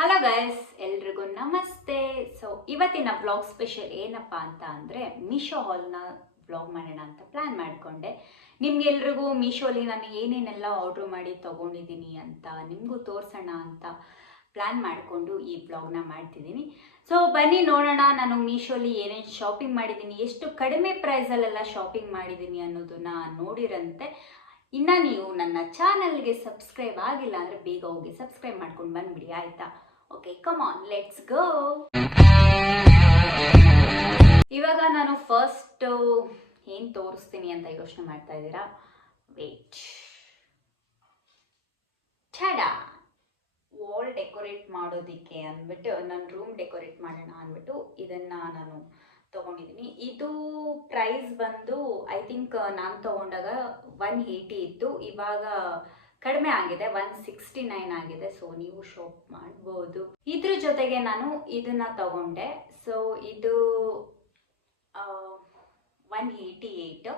Hello guys, ಎಲ್ರಿಗೂ ನಮಸ್ತೆ. So ಇವತ್ತಿನ ವ್ಲಾಗ್ ಸ್ಪೆಷಲ್ ಏನಪ್ಪ ಅಂತ ಅಂದರೆ ಮೀಶೋ ಹಾಲ್ನ ವ್ಲಾಗ್ ಮಾಡೋಣ ಅಂತ ಪ್ಲ್ಯಾನ್ ಮಾಡಿಕೊಂಡೆ. ನಿಮ್ಗೆಲ್ರಿಗೂ ಮೀಶೋಲಿ ನಾನು ಏನೇನೆಲ್ಲ ಆರ್ಡ್ರ್ ಮಾಡಿ ತೊಗೊಂಡಿದ್ದೀನಿ ಅಂತ ನಿಮಗೂ ತೋರಿಸೋಣ ಅಂತ ಪ್ಲ್ಯಾನ್ ಮಾಡಿಕೊಂಡು ಈ ವ್ಲಾಗ್ನ ಮಾಡ್ತಿದ್ದೀನಿ. ಸೊ ಬನ್ನಿ ನೋಡೋಣ ನಾನು ಮೀಶೋಲಿ ಏನೇನು ಶಾಪಿಂಗ್ ಮಾಡಿದ್ದೀನಿ, ಎಷ್ಟು ಕಡಿಮೆ ಪ್ರೈಸಲ್ಲೆಲ್ಲ ಶಾಪಿಂಗ್ ಮಾಡಿದ್ದೀನಿ ಅನ್ನೋದನ್ನ ನೋಡಿರಂತೆ. ಇನ್ನು ನೀವು ನನ್ನ ಚಾನಲ್ಗೆ ಸಬ್ಸ್ಕ್ರೈಬ್ ಆಗಿಲ್ಲ ಅಂದರೆ ಬೇಗ ಹೋಗಿ ಸಬ್ಸ್ಕ್ರೈಬ್ ಮಾಡ್ಕೊಂಡು ಬಂದುಬಿಡಿ, ಆಯಿತಾ? Okay, come on, let's go. ಇವಾಗ ನಾನು ಫಸ್ಟ್ ಏನು ತೋರಿಸ್ತೀನಿ ಅಂತ ಯೋಚನೆ ಮಾಡ್ತಾ ಇದ್ದೀರಾ? ವೇಟ್. ಛಡ ವಾಲ್ ಡೆಕೋರೇಟ್ ಮಾಡೋದಕ್ಕೆ ಅಂದ್ಬಿಟ್ಟು, ನನ್ನ ರೂಮ್ ಡೆಕೋರೇಟ್ ಮಾಡೋಣ ಅಂದ್ಬಿಟ್ಟು ಇದನ್ನು ನಾನು ತೊಗೊಂಡಿದ್ದೀನಿ. ಇದು ಪ್ರೈಸ್ ಬಂದು ಐ ಥಿಂಕ್ ನಾನು ತೊಗೊಂಡಾಗ 180 ಇತ್ತು, ಇವಾಗ ಕಡಿಮೆ ಆಗಿದೆ, 169 ಆಗಿದೆ. ಸೊ ನೀವು ಶಾಪ್ ಮಾಡ್ಬೋದು. ಇದ್ರ ಜೊತೆಗೆ ನಾನು ಇದನ್ನ ತಗೊಂಡೆ. ಸೊ ಇದು 188.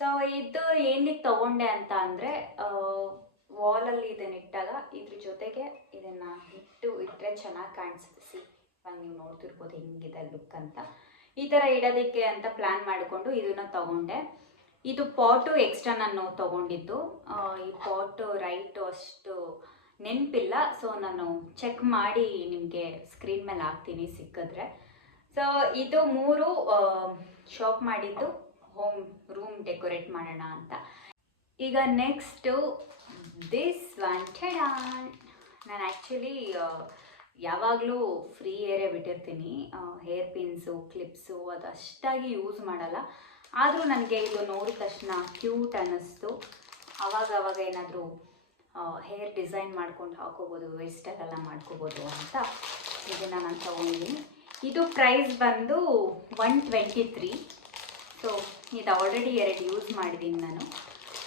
ಸೊ ಇದು ಏನಕ್ಕೆ ತಗೊಂಡೆ ಅಂತ ಅಂದರೆ, ವಾಲಲ್ಲಿ ಇದನ್ನ ಇಟ್ಟಾಗ ಇದ್ರ ಜೊತೆಗೆ ಇದನ್ನ ಇಟ್ಟರೆ ಚೆನ್ನಾಗಿ ಕಾಣಿಸುತ್ತೆ. ಇವಾಗ ನೀವು ನೋಡ್ತಿರ್ಬೋದು ಹೆಂಗಿದೆ ಲುಕ್ ಅಂತ. ಈ ಥರ ಇಡೋದಕ್ಕೆ ಅಂತ ಪ್ಲ್ಯಾನ್ ಮಾಡಿಕೊಂಡು ಇದನ್ನ ತಗೊಂಡೆ. ಇದು ಪಾಟು ಎಕ್ಸ್ಟ್ರಾ ನಾನು ತೊಗೊಂಡಿದ್ದು. ಈ ಪಾಟು ರೈಟು ಅಷ್ಟು ನೆನಪಿಲ್ಲ, ಸೊ ನಾನು ಚೆಕ್ ಮಾಡಿ ನಿಮಗೆ ಸ್ಕ್ರೀನ್ ಮೇಲೆ ಹಾಕ್ತೀನಿ ಸಿಕ್ಕಿದ್ರೆ. ಸೊ ಇದು 3 ಶಾಪ್ ಮಾಡಿದ್ದು ರೂಮ್ ಡೆಕೋರೇಟ್ ಮಾಡೋಣ ಅಂತ. ಈಗ ನೆಕ್ಸ್ಟು ದಿಸ್ ಒನ್. ನಾನು ಆ್ಯಕ್ಚುಲಿ ಯಾವಾಗಲೂ ಫ್ರೀ ಏರೇ ಬಿಟ್ಟಿರ್ತೀನಿ. ಹೇರ್ ಪಿನ್ಸು, ಕ್ಲಿಪ್ಸು ಅದು ಅಷ್ಟಾಗಿ ಯೂಸ್ ಮಾಡಲ್ಲ. ಆದರೂ ನನಗೆ ಇದು ನೋಡಿದ ತಕ್ಷಣ ಕ್ಯೂಟ್ ಅನ್ನಿಸ್ತು. ಆವಾಗ ಏನಾದರೂ ಹೇರ್ ಡಿಸೈನ್ ಮಾಡ್ಕೊಂಡು ಹಾಕೋಬೋದು, ವೇಸ್ಟಲ್ಲೆಲ್ಲ ಮಾಡ್ಕೋಬೋದು ಅಂತ ಇದನ್ನು ನಾನು ತೊಗೊಂಡಿದ್ದೀನಿ. ಇದು ಪ್ರೈಸ್ ಬಂದು 123. ಸೊ ಇದು ಆಲ್ರೆಡಿ 2 ಯೂಸ್ ಮಾಡಿದ್ದೀನಿ ನಾನು.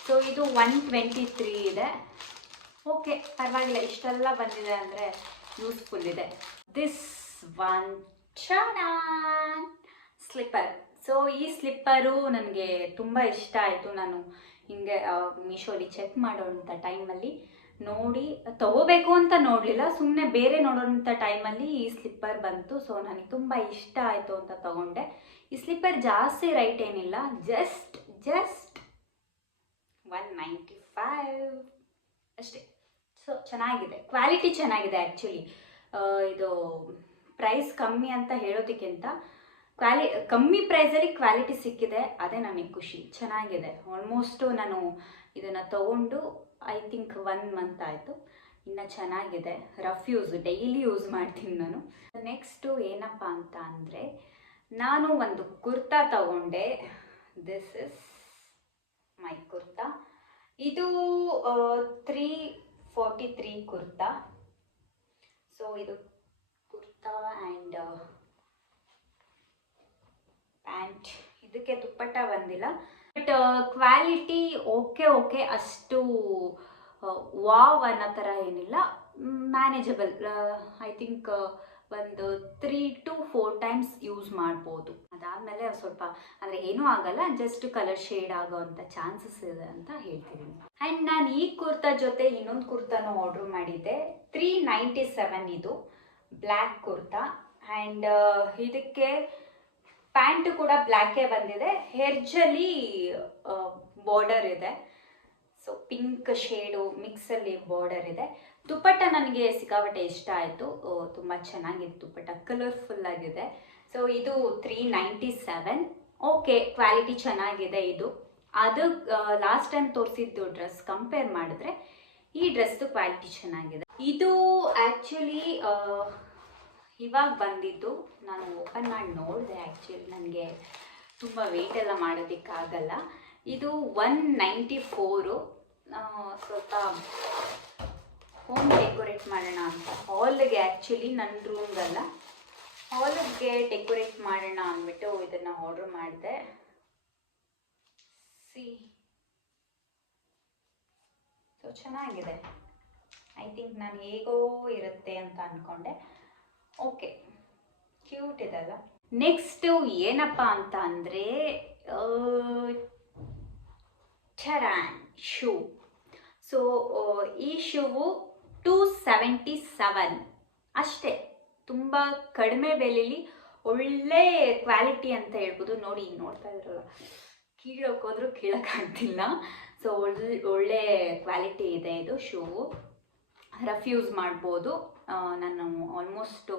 ಸೊ ಇದು 123 ಇದೆ. ಓಕೆ, ಪರವಾಗಿಲ್ಲ, ಇಷ್ಟೆಲ್ಲ ಬಂದಿದೆ ಅಂದರೆ ಯೂಸ್ಫುಲ್ ಇದೆ. This one slipper. ಸೊ ಈ ಸ್ಲಿಪ್ಪರು ನನಗೆ ತುಂಬ ಇಷ್ಟ ಆಯಿತು. ನಾನು ಹಿಂಗೆ ಮೀಶೋಲಿ ಚೆಕ್ ಮಾಡೋಂಥ ಟೈಮಲ್ಲಿ ನೋಡಿ ತೊಗೋಬೇಕು ಅಂತ ನೋಡಲಿಲ್ಲ, ಸುಮ್ಮನೆ ಬೇರೆ ನೋಡೋಂಥ ಟೈಮಲ್ಲಿ ಈ ಸ್ಲಿಪ್ಪರ್ ಬಂತು. ಸೊ ನನಗೆ ತುಂಬ ಇಷ್ಟ ಆಯಿತು ಅಂತ ತೊಗೊಂಡೆ. ಈ ಸ್ಲಿಪ್ಪರ್ ಜಾಸ್ತಿ ರೈಟ್ ಏನಿಲ್ಲ, ಜಸ್ಟ್ 195 ಅಷ್ಟೇ. ಸೊ ಚೆನ್ನಾಗಿದೆ, ಕ್ವಾಲಿಟಿ ಚೆನ್ನಾಗಿದೆ. ಆ್ಯಕ್ಚುಲಿ ಇದು ಪ್ರೈಸ್ ಕಮ್ಮಿ ಅಂತ ಹೇಳೋದಕ್ಕಿಂತ ಕಮ್ಮಿ ಪ್ರೈಸಲ್ಲಿ ಕ್ವಾಲಿಟಿ ಸಿಕ್ಕಿದೆ, ಅದೇ ನನಗೆ ಖುಷಿ. ಚೆನ್ನಾಗಿದೆ. ಆಲ್ಮೋಸ್ಟು ನಾನು ಇದನ್ನು ತೊಗೊಂಡು ಐ ಥಿಂಕ್ 1 ಮಂತ್ ಆಯಿತು. ಇನ್ನು ಚೆನ್ನಾಗಿದೆ. ರಫ್ ಯೂಸ್, ಡೈಲಿ ಯೂಸ್ ಮಾಡ್ತೀನಿ ನಾನು. ನೆಕ್ಸ್ಟು ಏನಪ್ಪ ಅಂತ ಅಂದರೆ, ನಾನು ಒಂದು ಕುರ್ತಾ ತಗೊಂಡೆ. This is my kurta. ಇದು 343 ಕುರ್ತಾ. ಸೊ ಇದು ಕುರ್ತಾ ಆ್ಯಂಡ್ ಪ್ಯಾಂಟ್. ಇದಕ್ಕೆ ದುಪ್ಪಟ್ಟ ಬಂದಿಲ್ಲ, ಬಟ್ ಕ್ವಾಲಿಟಿ ಓಕೆ, ಅಷ್ಟು ವಾವ್ ಅನ್ನೋ ಥರ ಏನಿಲ್ಲ, ಮ್ಯಾನೇಜಬಲ್. ಐ ಥಿಂಕ್ ಒಂದು 3 to 4 ಟೈಮ್ಸ್ ಯೂಸ್ ಮಾಡ್ಬೋದು. ಅದಾದಮೇಲೆ ಸ್ವಲ್ಪ ಅಂದರೆ ಏನೂ ಆಗಲ್ಲ, ಜಸ್ಟ್ ಕಲರ್ ಶೇಡ್ ಆಗೋವಂಥ ಚಾನ್ಸಸ್ ಇದೆ ಅಂತ ಹೇಳ್ತಿದ್ದೀನಿ. ಆ್ಯಂಡ್ ನಾನು ಈ ಕುರ್ತಾ ಜೊತೆ ಇನ್ನೊಂದು ಕುರ್ತಾನು ಆರ್ಡ್ರ್ ಮಾಡಿದ್ದೆ. 397 ಇದು ಬ್ಲ್ಯಾಕ್ ಕುರ್ತಾ. ಆ್ಯಂಡ್ ಇದಕ್ಕೆ ಪ್ಯಾಂಟು ಕೂಡ ಬ್ಲ್ಯಾಕೇ ಬಂದಿದೆ. ಹೆರ್ಜಲ್ಲಿ ಬಾರ್ಡರ್ ಇದೆ. ಸೊ ಪಿಂಕ್ ಶೇಡು ಮಿಕ್ಸಲ್ಲಿ ಬಾರ್ಡರ್ ಇದೆ. ದುಪ್ಪಟ್ಟ ನನಗೆ ಸಿಕ್ಕಾಪಟ್ಟೆ ಇಷ್ಟ ಆಯಿತು, ತುಂಬ ಚೆನ್ನಾಗಿತ್ತು ದುಪ್ಪಟ್ಟ, ಕಲರ್ಫುಲ್ ಆಗಿದೆ. ಸೊ ಇದು 397. ಓಕೆ, ಕ್ವಾಲಿಟಿ ಚೆನ್ನಾಗಿದೆ. ಅದು ಲಾಸ್ಟ್ ಟೈಮ್ ತೋರಿಸಿದ್ದು ಡ್ರೆಸ್ ಕಂಪೇರ್ ಮಾಡಿದ್ರೆ ಈ ಡ್ರೆಸ್ದು ಕ್ವಾಲಿಟಿ ಚೆನ್ನಾಗಿದೆ. ಇದು ಆ್ಯಕ್ಚುಲಿ ಇವಾಗ ಬಂದಿದ್ದು, ನಾನು ಓಪನ್ ಮಾಡಿ ನೋಡಿದೆ. ಆ್ಯಕ್ಚುಲಿ ನನಗೆ ತುಂಬ ವೆಯ್ಟ್ ಎಲ್ಲ ಮಾಡೋದಕ್ಕಾಗಲ್ಲ. ಇದು 194. ಸ್ವಲ್ಪ ಹೋಮ್ ಡೆಕೋರೇಟ್ ಮಾಡೋಣ ಅಂತ, ಹಾಲ್ಗೆ, ಆ್ಯಕ್ಚುಲಿ ನನ್ನ ರೂಮ್ಗಲ್ಲ, ಹಾಲ್ಗೆ ಡೆಕೋರೇಟ್ ಮಾಡೋಣ ಅಂದ್ಬಿಟ್ಟು ಇದನ್ನು ಆರ್ಡ್ರ್ ಮಾಡಿದೆ. ಸೊ ಚೆನ್ನಾಗಿದೆ. ಐ ಥಿಂಕ್ ನಾನು ಹೇಗೋ ಇರುತ್ತೆ ಅಂತ ಅಂದ್ಕೊಂಡೆ. ಓಕೆ, ಕ್ಯೂಟ್ ಇದಲ್ಲ. ನೆಕ್ಸ್ಟು ಏನಪ್ಪ ಅಂತ ಅಂದರೆ, ಶೂ. ಸೊ ಈ ಶೂವು 277 ಅಷ್ಟೇ. ತುಂಬ ಕಡಿಮೆ ಬೆಲೆಯಲ್ಲಿ ಒಳ್ಳೆ ಕ್ವಾಲಿಟಿ ಅಂತ ಹೇಳ್ಬೋದು. ನೋಡಿ, ನೋಡ್ತಾ ಇದ್ರಲ್ಲ, ಕೀಳಕ್ಕೆ ಹೋದ್ರೂ ಕೀಳಕ್ಕಾಗ್ತಿಲ್ಲ. ಸೊ ಒಳ್ಳೆ ಕ್ವಾಲಿಟಿ ಇದೆ ಇದು ಶೂ. ರಫ್ ಯೂಸ್ ಮಾಡ್ಬೋದು. ನಾನು ಆಲ್ಮೋಸ್ಟು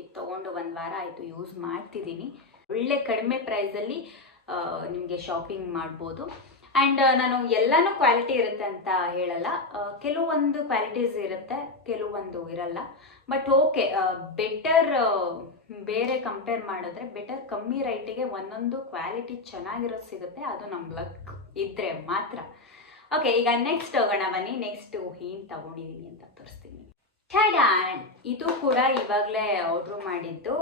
ಇದು ತೊಗೊಂಡು 1 ವಾರ ಆಯಿತು ಯೂಸ್ ಮಾಡ್ತಿದ್ದೀನಿ. ಒಳ್ಳೆ ಕಡಿಮೆ ಪ್ರೈಸಲ್ಲಿ ನಿಮಗೆ ಶಾಪಿಂಗ್ ಮಾಡ್ಬೋದು. ಆ್ಯಂಡ್ ನಾನು ಎಲ್ಲನೂ ಕ್ವಾಲಿಟಿ ಇರುತ್ತೆ ಅಂತ ಹೇಳಲ್ಲ. ಕೆಲವೊಂದು ಕ್ವಾಲಿಟೀಸ್ ಇರುತ್ತೆ, ಕೆಲವೊಂದು ಇರಲ್ಲ. ಬಟ್ ಓಕೆ, ಬೆಟರ್, ಬೇರೆ ಕಂಪೇರ್ ಮಾಡಿದ್ರೆ ಬೆಟರ್ ಕಮ್ಮಿ ರೈಟಿಗೆ ಒಂದೊಂದು ಕ್ವಾಲಿಟಿ ಚೆನ್ನಾಗಿರೋದು ಸಿಗುತ್ತೆ. ಅದು ನಮ್ಮ ಲಕ್ ಇದ್ದರೆ ಮಾತ್ರ. ಓಕೆ, ಈಗ ನೆಕ್ಸ್ಟ್ ಹೋಗೋಣ ಬನ್ನಿ. ನೆಕ್ಸ್ಟ್ ಏನು ತಗೊಂಡಿದ್ದೀನಿ ಅಂತ ತೋರಿಸ್ತೀನಿ. ಠ್ಯಾಡಾನ್! ಇದು ಕೂಡ ಇವಾಗಲೇ ಆರ್ಡ್ರ್ ಮಾಡಿದ್ದು.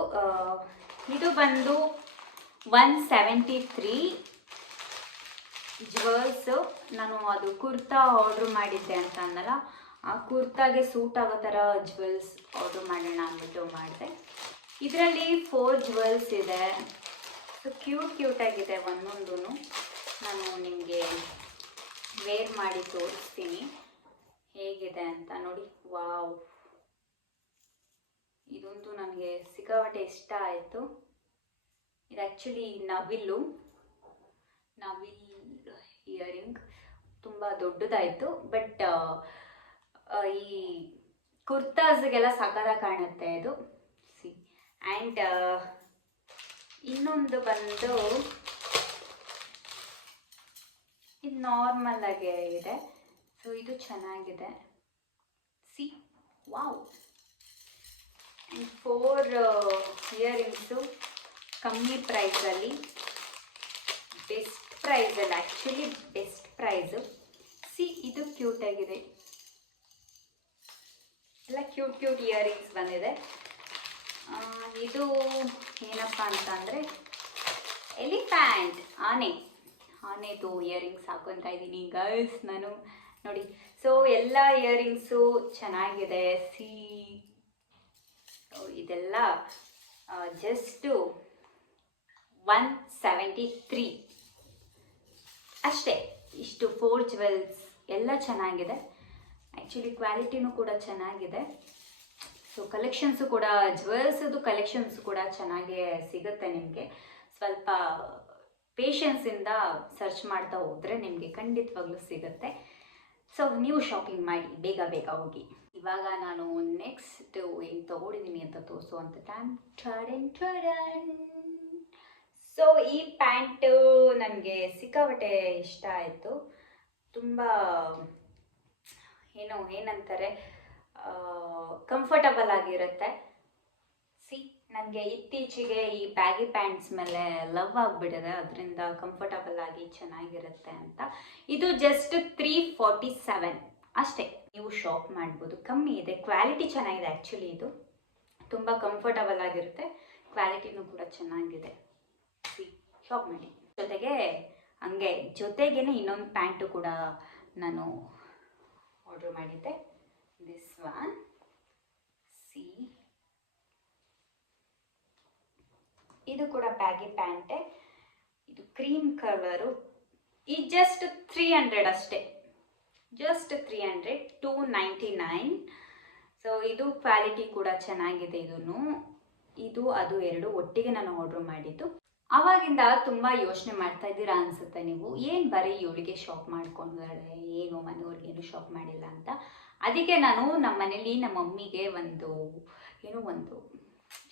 ಇದು ಬಂದು 173 ಜ್ಯುವೆಲ್ಸು. ನಾನು ಅದು ಕುರ್ತಾ ಆರ್ಡ್ರ್ ಮಾಡಿದ್ದೆ ಅಂತ ಅನ್ನಲ್ಲ, ಆ ಕುರ್ತಾಗೆ ಸೂಟ್ ಆಗೋ ಥರ ಜ್ಯುವೆಲ್ಸ್ ಆರ್ಡ್ರ್ ಮಾಡೋಣ ಅಂದ್ಬಿಟ್ಟು ಮಾಡಿದೆ. ಇದರಲ್ಲಿ 4 ಜ್ಯುವೆಲ್ಸ್ ಇದೆ. ಸೊ ಕ್ಯೂಟಾಗಿದೆ ಒಂದೊಂದು. ನಾನು ನಿಮಗೆ ವೇರ್ ಮಾಡಿ ತೋರಿಸ್ತೀನಿ ಹೇಗಿದೆ ಅಂತ. ನೋಡಿ, ವಾವ್! ಇದಂತೂ ನನಗೆ ಸಿಕ್ಕಾಪಟ್ಟೆ ಇಷ್ಟ ಆಯಿತು. ಇದು ಆ್ಯಕ್ಚುಲಿ ನವಿಲ್ ಇಯರಿಂಗ್. ತುಂಬ ದೊಡ್ಡದಾಯಿತು. ಬಟ್ ಈ ಕುರ್ತಾಸ್ಗೆಲ್ಲ ಸಖತ್ತಾಗಿ ಕಾಣುತ್ತೆ ಇದು. ಸಿ. ಆ್ಯಂಡ್ ಇನ್ನೊಂದು ಬಂದು ಇದು ನಾರ್ಮಲ್ ಆಗಿ ಇದೆ. ಸೊ ಇದು ಚೆನ್ನಾಗಿದೆ. C, wow! 4 ಇಯರಿಂಗ್ಸು ಕಮ್ಮಿ ಪ್ರೈಸಲ್ಲಿ, ಬೆಸ್ಟ್ ಪ್ರೈಸಲ್ಲಿ, ಆ್ಯಕ್ಚುಲಿ ಬೆಸ್ಟ್ ಪ್ರೈಸು. ಸಿ, ಇದು ಕ್ಯೂಟಾಗಿದೆ. ಎಲ್ಲ ಕ್ಯೂಟ್ ಇಯರಿಂಗ್ಸ್ ಬಂದಿದೆ. ಇದು ಏನಪ್ಪ ಅಂತ ಅಂದರೆ ಎಲಿಫ್ಯಾಂಟ್, ಆನೆದು ಇಯರಿಂಗ್ಸ್ ಹಾಕೊತಾ ಇದ್ದೀನಿ ಗರ್ಲ್ಸ್ ನಾನು. ನೋಡಿ, ಸೊ ಎಲ್ಲ ಇಯರಿಂಗ್ಸು ಚೆನ್ನಾಗಿದೆ. ಸಿ, ಇದೆಲ್ಲ ಜಸ್ಟು 173 ಅಷ್ಟೇ. ಇಷ್ಟು 4 ಜ್ಯುವೆಲ್ಸ್ ಎಲ್ಲ ಚೆನ್ನಾಗಿದೆ. ಆ್ಯಕ್ಚುಲಿ ಕ್ವಾಲಿಟಿನೂ ಕೂಡ ಚೆನ್ನಾಗಿದೆ. ಸೊ ಕಲೆಕ್ಷನ್ಸು ಕೂಡ, ಜ್ಯುವೆಲ್ಸದು ಕಲೆಕ್ಷನ್ಸು ಕೂಡ ಚೆನ್ನಾಗೇ ಸಿಗುತ್ತೆ ನಿಮಗೆ. ಸ್ವಲ್ಪ ಪೇಷನ್ಸಿಂದ ಸರ್ಚ್ ಮಾಡ್ತಾ ಹೋದರೆ ನಿಮಗೆ ಖಂಡಿತವಾಗ್ಲೂ ಸಿಗುತ್ತೆ. ಸೊ ನೀವು ಶಾಪಿಂಗ್ ಮಾಡಿ, ಬೇಗ ಹೋಗಿ. ಇವಾಗ ನಾನು ನೆಕ್ಸ್ಟ್ ಏನು ತೊಗೊಂಡಿದ್ದೀನಿ ಅಂತ ತೋರಿಸುವಂಥ ಟೈಮ್. ಸೊ ಈ ಪ್ಯಾಂಟು ನನಗೆ ಸಿಕ್ಕಾಪಟ್ಟೆ ಇಷ್ಟ ಆಯಿತು. ತುಂಬ ಏನಂತಾರೆ, ಕಂಫರ್ಟಬಲ್ ಆಗಿರುತ್ತೆ. ಸಿ, ನನಗೆ ಇತ್ತೀಚೆಗೆ ಈ ಬ್ಯಾಗಿ ಪ್ಯಾಂಟ್ಸ್ ಮೇಲೆ ಲವ್ ಆಗಿಬಿಟ್ಟಿದೆ. ಅದರಿಂದ ಕಂಫರ್ಟಬಲ್ ಆಗಿ ಚೆನ್ನಾಗಿರುತ್ತೆ ಅಂತ. ಇದು ಜಸ್ಟ್ 347 ಅಷ್ಟೇ. ನೀವು ಶಾಪ್ ಮಾಡ್ಬೋದು, ಕಮ್ಮಿ ಇದೆ, ಕ್ವಾಲಿಟಿ ಚೆನ್ನಾಗಿದೆ. ಆ್ಯಕ್ಚುಲಿ ಇದು ತುಂಬ ಕಂಫರ್ಟಬಲ್ ಆಗಿರುತ್ತೆ, ಕ್ವಾಲಿಟಿನೂ ಕೂಡ ಚೆನ್ನಾಗಿದೆ. ಸಿ, ಶಾಪ್ ಮಾಡಿ. ಜೊತೆಗೇನೆ ಇನ್ನೊಂದು ಪ್ಯಾಂಟು ಕೂಡ ನಾನು ಆರ್ಡ್ರ್ ಮಾಡಿದ್ದೆ. ದಿಸ್ ಒನ್, ಸಿ, ಇದು ಕೂಡ ಬ್ಯಾಗಿ ಪ್ಯಾಂಟೆ. ಇದು ಕ್ರೀಮ್ ಕಲರು. ಇದು ಜಸ್ಟ್ 300 ಅಷ್ಟೇ, ಜಸ್ಟ್ 300, 299. ಸೊ ಇದು ಕ್ವಾಲಿಟಿ ಕೂಡ ಚೆನ್ನಾಗಿದೆ. ಇದು ಅದು ಎರಡು ಒಟ್ಟಿಗೆ ನಾನು ಆರ್ಡ್ರ್ ಮಾಡಿದ್ದು. ಆವಾಗಿಂದ ತುಂಬ ಯೋಚನೆ ಮಾಡ್ತಾ ಇದ್ದೀರಾ ಅನಿಸುತ್ತೆ ನೀವು, ಏನು ಬರೀ ಇವಳಿಗೆ ಶಾಪ್ ಮಾಡ್ಕೊಂಡ್ರೆ, ಏನು ಮನೆಯವ್ರಿಗೇನು ಶಾಪ್ ಮಾಡಿಲ್ಲ ಅಂತ. ಅದಕ್ಕೆ ನಾನು ನಮ್ಮ ಮನೇಲಿ ನಮ್ಮ ಮಮ್ಮಿಗೆ ಒಂದು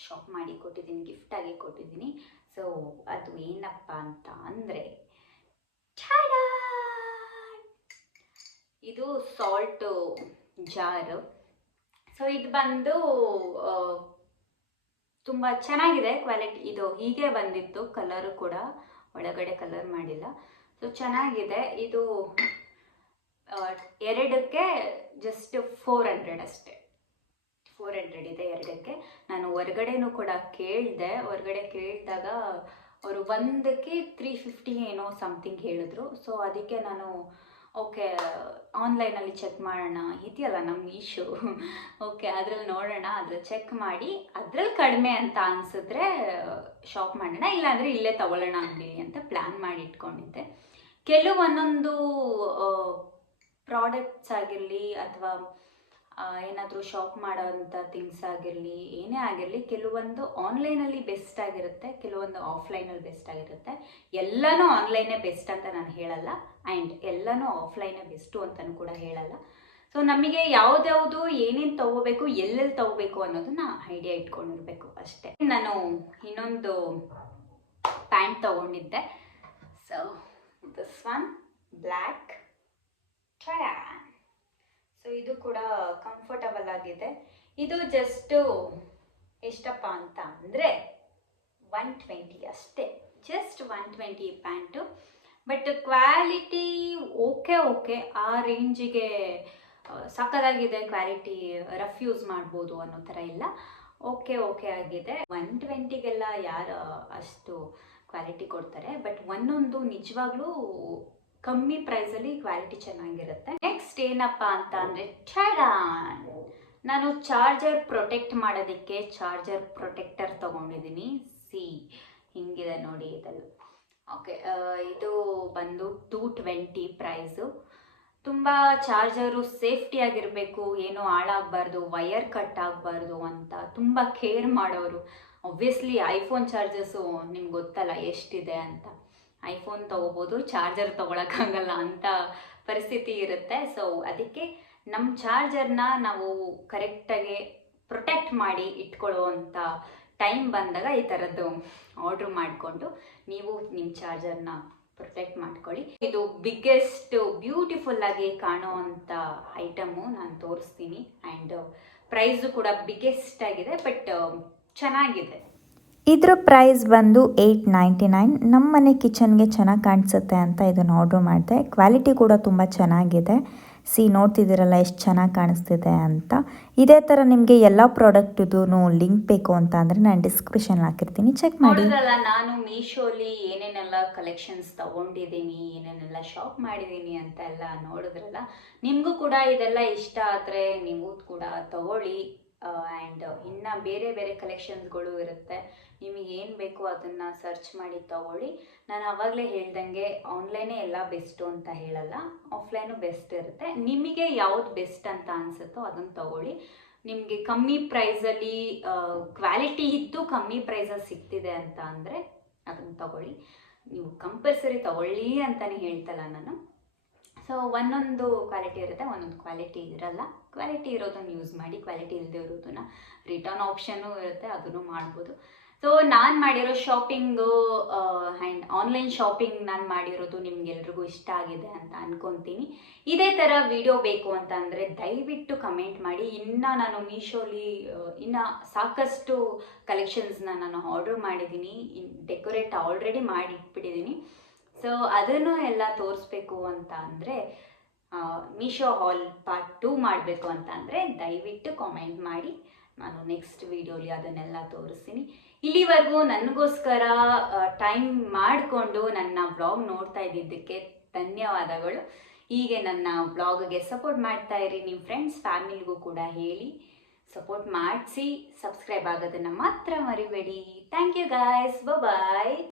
ಶಾಪ್ ಮಾಡಿ ಕೊಟ್ಟಿದ್ದೀನಿ, ಗಿಫ್ಟಾಗಿ ಕೊಟ್ಟಿದ್ದೀನಿ. ಸೊ ಅದು ಏನಪ್ಪ ಅಂತ ಅಂದರೆ, ಇದು ಸಾಲ್ಟು ಜಾರು. ಸೊ ಇದು ಬಂದು ತುಂಬ ಚೆನ್ನಾಗಿದೆ ಕ್ವಾಲಿಟಿ. ಇದು ಹೀಗೆ ಬಂದಿತ್ತು, ಕಲರು ಕೂಡ ಒಳಗಡೆ ಕಲರ್ ಮಾಡಿಲ್ಲ. ಸೊ ಚೆನ್ನಾಗಿದೆ. ಇದು ಎರಡಕ್ಕೆ ಜಸ್ಟ್ 400 ಅಷ್ಟೇ, 400 ಇದೆ ಎರಡಕ್ಕೆ. ನಾನು ಹೊರಗಡೆನೂ ಕೂಡ ಕೇಳಿದೆ. ಹೊರಗಡೆ ಕೇಳಿದಾಗ ಅವರು ಒಂದಕ್ಕೆ 350 ಏನೋ ಸಮಥಿಂಗ್ ಹೇಳಿದ್ರು. ಸೊ ಅದಕ್ಕೆ ನಾನು ಓಕೆ ಆನ್ಲೈನಲ್ಲಿ ಚೆಕ್ ಮಾಡೋಣ, ಇದೆಯಲ್ಲ ನಮ್ಮ ಮೀಶೋ, ಓಕೆ ಅದ್ರಲ್ಲಿ ನೋಡೋಣ, ಅದ್ರಲ್ಲಿ ಚೆಕ್ ಮಾಡಿ ಅದ್ರಲ್ಲಿ ಕಡಿಮೆ ಅಂತ ಅನಿಸಿದ್ರೆ ಶಾಪ್ ಮಾಡೋಣ, ಇಲ್ಲಾಂದರೆ ಇಲ್ಲೇ ತಗೊಳ್ಳೋಣ ಅಂಗಡಿ ಅಂತ ಪ್ಲ್ಯಾನ್ ಮಾಡಿ ಇಟ್ಕೊಂಡಿದ್ದೆ. ಕೆಲವೊಂದೊಂದು ಪ್ರಾಡಕ್ಟ್ಸ್ ಆಗಿರಲಿ ಅಥವಾ ಏನಾದರೂ ಶಾಪ್ ಮಾಡೋವಂಥ ಥಿಂಗ್ಸ್ ಆಗಿರಲಿ, ಏನೇ ಆಗಿರಲಿ, ಕೆಲವೊಂದು ಆನ್ಲೈನಲ್ಲಿ ಬೆಸ್ಟ್ ಆಗಿರುತ್ತೆ, ಕೆಲವೊಂದು ಆಫ್ಲೈನಲ್ಲಿ ಬೆಸ್ಟ್ ಆಗಿರುತ್ತೆ. ಎಲ್ಲನೂ ಆನ್ಲೈನೇ ಬೆಸ್ಟ್ ಅಂತ ನಾನು ಹೇಳಲ್ಲ, ಆ್ಯಂಡ್ ಎಲ್ಲನೂ ಆಫ್ಲೈನೇ ಬೆಸ್ಟು ಅಂತಲೂ ಕೂಡ ಹೇಳಲ್ಲ. ಸೊ ನಮಗೆ ಯಾವುದ್ಯಾವುದು ಏನೇನು ತೊಗೋಬೇಕು, ಎಲ್ಲೆಲ್ಲಿ ತೊಗೋಬೇಕು ಅನ್ನೋದನ್ನ ಐಡಿಯಾ ಇಟ್ಕೊಂಡಿರ್ಬೇಕು ಅಷ್ಟೇ. ನಾನು ಇನ್ನೊಂದು ಪ್ಯಾಂಟ್ ತೊಗೊಂಡಿದ್ದೆ. So this one black try on. So ಇದು ಕೂಡ ಕಂಫರ್ಟಬಲ್ ಆಗಿದೆ. ಇದು ಜಸ್ಟು ಎಷ್ಟಪ್ಪ ಅಂತ ಅಂದರೆ 120 ಅಷ್ಟೇ, just 120 pant. But quality okay, ಆ ರೇಂಜಿಗೆ ಸಕ್ಕತ್ತಾಗಿದೆ ಕ್ವಾಲಿಟಿ, ರಫ್ ಯೂಸ್ ಮಾಡ್ಬೋದು ಅನ್ನೋ ಥರ ಇಲ್ಲ, ಓಕೆ ಆಗಿದೆ. 120ಗೆಲ್ಲ ಯಾರು ಅಷ್ಟು ಕ್ವಾಲಿಟಿ ಕೊಡ್ತಾರೆ, ಬಟ್ ಒಂದೊಂದು ನಿಜವಾಗ್ಲೂ ಕಮ್ಮಿ ಪ್ರೈಸಲ್ಲಿ ಕ್ವಾಲಿಟಿ ಚೆನ್ನಾಗಿರುತ್ತೆ. ನೆಕ್ಸ್ಟ್ ಏನಪ್ಪ ಅಂತ ಅಂದರೆ ಚಾಡಾನ್. ನಾನು ಚಾರ್ಜರ್ ಪ್ರೊಟೆಕ್ಟ್ ಮಾಡೋದಕ್ಕೆ ಚಾರ್ಜರ್ ಪ್ರೊಟೆಕ್ಟರ್ ತೊಗೊಂಡಿದ್ದೀನಿ. ಹಿಂಗಿದೆ ನೋಡಿ ಇದೆಲ್ಲ. ಓಕೆ, ಇದು ಬಂದು 220 ಪ್ರೈಸು. ತುಂಬ ಚಾರ್ಜರು ಸೇಫ್ಟಿಯಾಗಿರಬೇಕು, ಏನೂ ಹಾಳಾಗಬಾರ್ದು, ವಯರ್ ಕಟ್ ಆಗಬಾರ್ದು ಅಂತ ತುಂಬ ಕೇರ್ ಮಾಡೋರು. ಒಬ್ವಿಯಸ್ಲಿ ಐಫೋನ್ ಚಾರ್ಜರ್ಸು ನಿಮ್ಗೆ ಗೊತ್ತಲ್ಲ ಎಷ್ಟಿದೆ ಅಂತ. ಐಫೋನ್ ತೊಗೋಬೋದು, ಚಾರ್ಜರ್ ತೊಗೊಳಕ್ಕಾಗಲ್ಲ ಅಂತ ಪರಿಸ್ಥಿತಿ ಇರುತ್ತೆ. ಸೊ ಅದಕ್ಕೆ ನಮ್ಮ ಚಾರ್ಜರ್ನ ನಾವು ಕರೆಕ್ಟಾಗಿ ಪ್ರೊಟೆಕ್ಟ್ ಮಾಡಿ ಇಟ್ಕೊಳ್ಳುವಂಥ ಟೈಮ್ ಬಂದಾಗ ಈ ಥರದ್ದು ಆರ್ಡ್ರ್ ಮಾಡಿಕೊಂಡು ನೀವು ನಿಮ್ಮ ಚಾರ್ಜರ್ನ ಪ್ರೊಟೆಕ್ಟ್ ಮಾಡ್ಕೊಳ್ಳಿ. ಇದು ಬಿಗ್ಗೆಸ್ಟ್ ಬ್ಯೂಟಿಫುಲ್ಲಾಗಿ ಕಾಣುವಂಥ ಐಟಮು ನಾನು ತೋರಿಸ್ತೀನಿ. ಆ್ಯಂಡ್ ಪ್ರೈಸು ಕೂಡ ಬಿಗ್ಗೆಸ್ಟ್ ಆಗಿದೆ, ಬಟ್ ಚೆನ್ನಾಗಿದೆ. ಇದ್ರ ಪ್ರೈಸ್ ಬಂದು 899. ನಮ್ಮ ಮನೆ ಕಿಚನ್ಗೆ ಚೆನ್ನಾಗಿ ಕಾಣಿಸುತ್ತೆ ಅಂತ ಇದನ್ನು ಆರ್ಡ್ರ್ ಮಾಡಿದೆ. ಕ್ವಾಲಿಟಿ ಕೂಡ ತುಂಬ ಚೆನ್ನಾಗಿದೆ. ನೋಡ್ತಿದ್ದೀರಲ್ಲ ಎಷ್ಟು ಚೆನ್ನಾಗಿ ಕಾಣಿಸ್ತಿದೆ ಅಂತ. ಇದೇ ಥರ ನಿಮಗೆ ಎಲ್ಲ ಪ್ರಾಡಕ್ಟಿದು ಲಿಂಕ್ ಬೇಕು ಅಂತ ಅಂದರೆ ನಾನು ಡಿಸ್ಕ್ರಿಪ್ಷನ್ ಹಾಕಿರ್ತೀನಿ, ಚೆಕ್ ಮಾಡಿ. ನಾನು ಮೀಶೋಲಿ ಏನೇನೆಲ್ಲ ಕಲೆಕ್ಷನ್ಸ್ ತೊಗೊಂಡಿದ್ದೀನಿ, ಏನೇನೆಲ್ಲ ಶಾಪ್ ಮಾಡಿದ್ದೀನಿ ಅಂತ ಎಲ್ಲ ನೋಡಿದ್ರಲ್ಲ. ನಿಮಗೂ ಕೂಡ ಇದೆಲ್ಲ ಇಷ್ಟ ಆದರೆ ನೀವು ಕೂಡ ತಗೊಳ್ಳಿ. ಆ್ಯಂಡ್ ಇನ್ನು ಬೇರೆ ಬೇರೆ ಕಲೆಕ್ಷನ್ಸ್ಗಳು ಇರುತ್ತೆ, ನಿಮಗೆ ಏನು ಬೇಕು ಅದನ್ನು ಸರ್ಚ್ ಮಾಡಿ ತಗೊಳ್ಳಿ. ನಾನು ಆವಾಗಲೇ ಹೇಳ್ದಂಗೆ ಆನ್ಲೈನೇ ಎಲ್ಲ ಬೆಸ್ಟು ಅಂತ ಹೇಳಲ್ಲ, ಆಫ್ಲೈನು ಬೆಸ್ಟ್ ಇರುತ್ತೆ. ನಿಮಗೆ ಯಾವ್ದು ಬೆಸ್ಟ್ ಅಂತ ಅನಿಸುತ್ತೋ ಅದನ್ನು ತಗೊಳ್ಳಿ. ನಿಮಗೆ ಕಮ್ಮಿ ಪ್ರೈಸಲ್ಲಿ ಕ್ವಾಲಿಟಿ ಇದ್ದು ಕಮ್ಮಿ ಪ್ರೈಸಲ್ಲಿ ಸಿಗ್ತಿದೆ ಅಂತ ಅಂದರೆ ಅದನ್ನು ತಗೊಳ್ಳಿ. ನೀವು ಕಂಪಲ್ಸರಿ ತಗೊಳ್ಳಿ ಅಂತಲೇ ಹೇಳ್ತಲ್ಲ ನಾನು. ಸೊ ಒಂದೊಂದು ಕ್ವಾಲಿಟಿ ಇರುತ್ತೆ, ಒಂದೊಂದು ಕ್ವಾಲಿಟಿ ಇರಲ್ಲ. ಕ್ವಾಲಿಟಿ ಇರೋದನ್ನು ಯೂಸ್ ಮಾಡಿ, ಕ್ವಾಲಿಟಿ ಇಲ್ಲದೆ ಇರೋದನ್ನ ರಿಟರ್ನ್ ಆಪ್ಷನ್ನು ಇರುತ್ತೆ, ಅದನ್ನು ಮಾಡ್ಬೋದು. ಸೊ ನಾನು ಮಾಡಿರೋ ಶಾಪಿಂಗು ಆ್ಯಂಡ್ ಆನ್ಲೈನ್ ಶಾಪಿಂಗ್ ನಾನು ಮಾಡಿರೋದು ನಿಮ್ಗೆಲ್ರಿಗೂ ಇಷ್ಟ ಆಗಿದೆ ಅಂತ ಅನ್ಕೊತೀನಿ. ಇದೇ ಥರ ವಿಡಿಯೋ ಬೇಕು ಅಂತ ಅಂದರೆ ದಯವಿಟ್ಟು ಕಮೆಂಟ್ ಮಾಡಿ. ಇನ್ನು ನಾನು ಮೀಶೋಲಿ ಇನ್ನು ಸಾಕಷ್ಟು ಕಲೆಕ್ಷನ್ಸ್ನ ನಾನು ಆರ್ಡ್ರ್ ಮಾಡಿದ್ದೀನಿ, ಡೆಕೋರೇಟ್ ಆಲ್ರೆಡಿ ಮಾಡಿ ಇಟ್ಬಿಟ್ಟಿದ್ದೀನಿ. ಸೊ ಅದನ್ನು ಎಲ್ಲ ತೋರಿಸ್ಬೇಕು ಅಂತ ಅಂದರೆ ಮೀಶೋ ಹಾಲ್ ಪಾರ್ಟ್ 2 ಮಾಡಬೇಕು ಅಂತ ಅಂದರೆ ದಯವಿಟ್ಟು ಕಾಮೆಂಟ್ ಮಾಡಿ, ನಾನು ನೆಕ್ಸ್ಟ್ ವಿಡಿಯೋಲಿ ಅದನ್ನೆಲ್ಲ ತೋರಿಸ್ತೀನಿ. ಇಲ್ಲಿವರೆಗೂ ನನಗೋಸ್ಕರ ಟೈಮ್ ಮಾಡಿಕೊಂಡು ನನ್ನ ವ್ಲಾಗ್ ನೋಡ್ತಾ ಇದ್ದಿದ್ದಕ್ಕೆ ಧನ್ಯವಾದಗಳು. ಹೀಗೆ ನನ್ನ ವ್ಲಾಗ್ಗೆ ಸಪೋರ್ಟ್ ಮಾಡ್ತಾ ಇರಿ. ನಿಮ್ಮ ಫ್ರೆಂಡ್ಸ್ ಫ್ಯಾಮಿಲಿಗೂ ಕೂಡ ಹೇಳಿ, ಸಪೋರ್ಟ್ ಮಾಡಿಸಿ, ಸಬ್ಸ್ಕ್ರೈಬ್ ಆಗೋದನ್ನು ಮಾತ್ರ ಮರಿಬೇಡಿ. Thank you guys, bye.